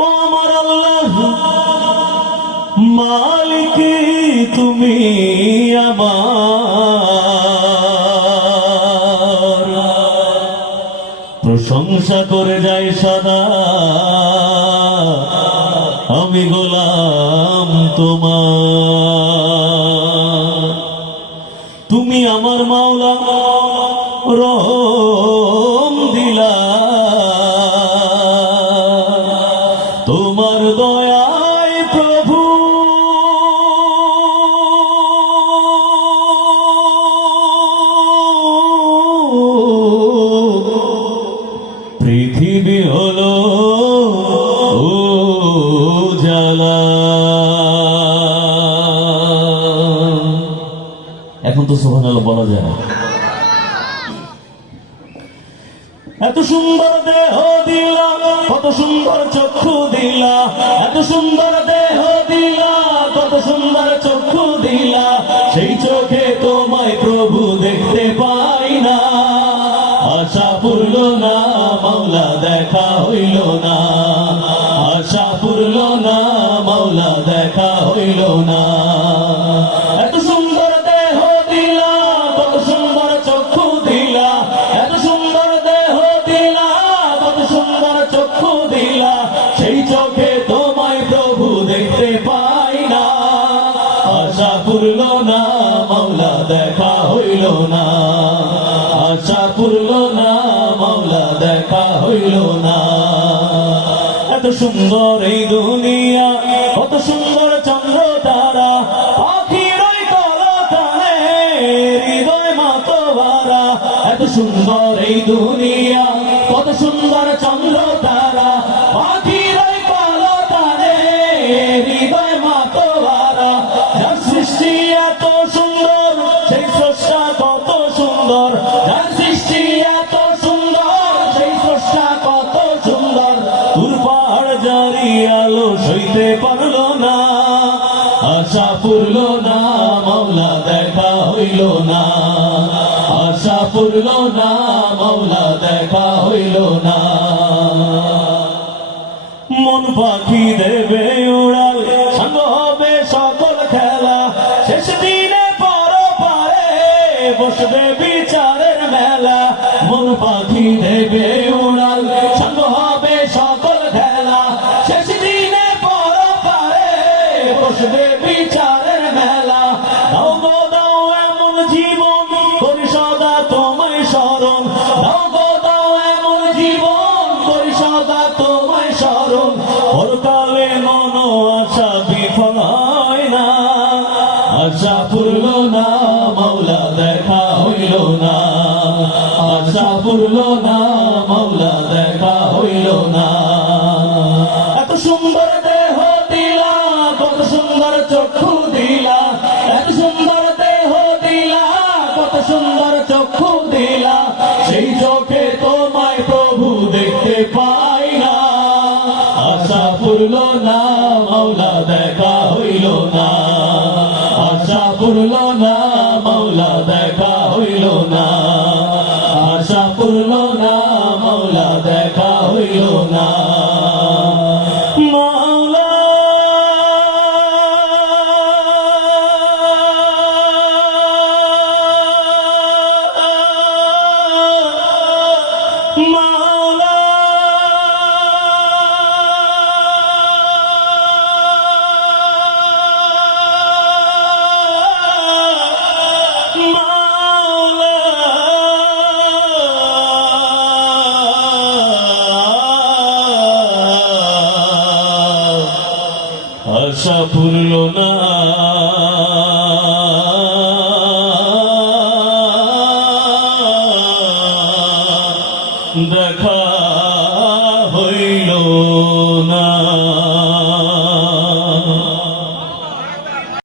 ও আমার আল্লাহ মালিক, তুমি আমার প্রশংসা করে যাই সদা, আমি গোলাম তোমার। তুমি আমার মাওলা, রহম দিলা তোমার দয়ায় প্রভু। পৃথিবী হলো উজালা। এখন তো সুবহানাল্লাহ বলা যায় না। এত সুন্দর দেহ দিলা, কত সুন্দর চক্ষু দিলা, এত সুন্দর দেহ দিলা, কত সুন্দর চক্ষু দিলা, সেই চোখে তোমায় প্রভু দেখতে পাই না। আশা পূর্ণ না মাওলা, দেখা হইল না। আশা পূর্ণ না মাওলা, দেখা হইল না। এত সুন্দর দেহ দিলা, কত সুন্দর চক্ষু দিলা, এত সুন্দর দেহ দিলা, কত সুন্দর চক্ষু দিলা, সেই চোখে তোমায় প্রভু দেখতে পাই না। আশা পূর্ণ না মাওলা, দেখা হইল না। আশা পূর্ণ না মাওলা, দেখা হইল না। এত সুন্দর এই দুনিয়া, কত সুন্দর চন্দ্র তারা, পাখির ওই কলতানে হৃদয় মাতোয়ারা। এত সুন্দর এই দুনিয়া, কত সুন্দর চন্দ্র তারা, পাখির ওই কলতানে হৃদয় মাতোয়ারা। যার সৃষ্টি এত সুন্দর, সেই স্রষ্টা কত সুন্দর। যার সৃষ্টি এত সুন্দর, সেই স্রষ্টা কত সুন্দর। দূর পাহাড় জারি আলো সইতে পারলো না। আশা পূর্ণ না মাওলা, দেখা হইল না। আশা পূর্ণ না মাওলা, দেখা হইল না। মন পাখি দেবে উড়াল, সঙ্গ হবে সকল খেলা, শেষ দিনে পরপারে বসবে বিচারের মেলা। মন পাখি দেবে উড়াল, সঙ্গ হবে সকল খেলা, শেষ দিনে পরপারে বসবে বিচারের মেলা। দাও গো দাও এমন জীবন, করি সদা তোমায় স্মরণ। দাও গো দাও এমন জীবন, করি সদা তোমায় স্মরণ। পরকালে মন আশা বিফল হয় না। আশা পূর্ণ না মাওলা, দেখা হইল না। আশা পূর্ণ না মাওলা, দেখা হইল না। এত সুন্দর দেহ দিলা, কত সুন্দর চক্ষু দিলা, এত সুন্দর দেহ দিলা, কত সুন্দর চক্ষু দিলা, সেই চোখে তোমায় প্রভু দেখতে পাই না। আশা পূর্ণ না মাওলা, দেখা হইল না। আশা পূর্ণ না মাওলা, দেখা হইল না। আশা পূর্ণ না মাওলা, দেখা হইল না। মাওলা মাওলা আশা পূর্ণ না দেখা